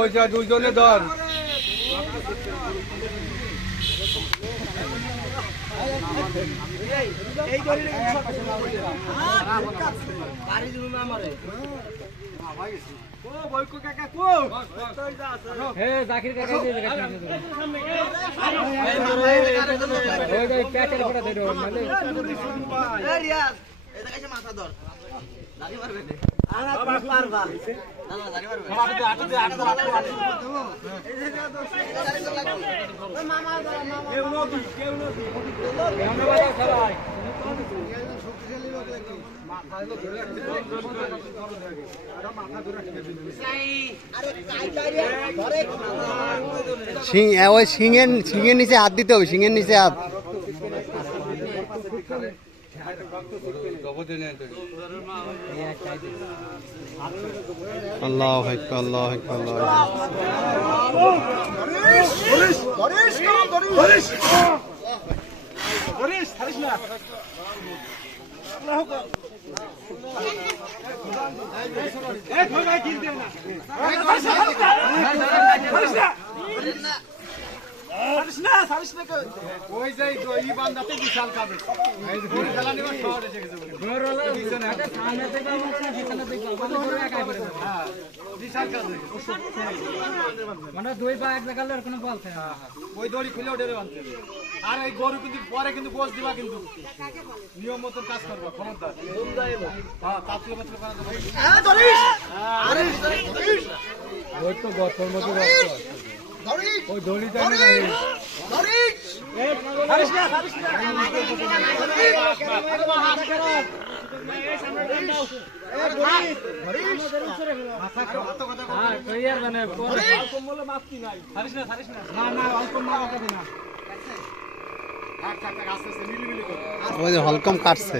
ওইটা দুইজনে ধর জাকির কাকা মাথা ধর দাঁড়িয়ে পারবে ওই সিংহের নিচে হাত দিতে হবে, সিংহের নিচে হাত। আল্লাহু আকবার, আল্লাহু আকবার, আল্লাহু ওই যে ই বান্দাতে বিশাল কাবে খেলা নিবার শহর এসে গেছে বিশাল কাবে মানে দুই বা এক জায়গায় কোনো বল ওই দড়ি খুলে ওঠে বানতে আর এই গরু কিন্তু পরে কিন্তু গোস দিবা কিন্তু নিয়ম মতো কাজ করবা ক্ষমতা হ্যাঁ তাতলে মাত্র করা যাবে ওই তো গতর মতো ওই দড়িটা হলকম কাটছে।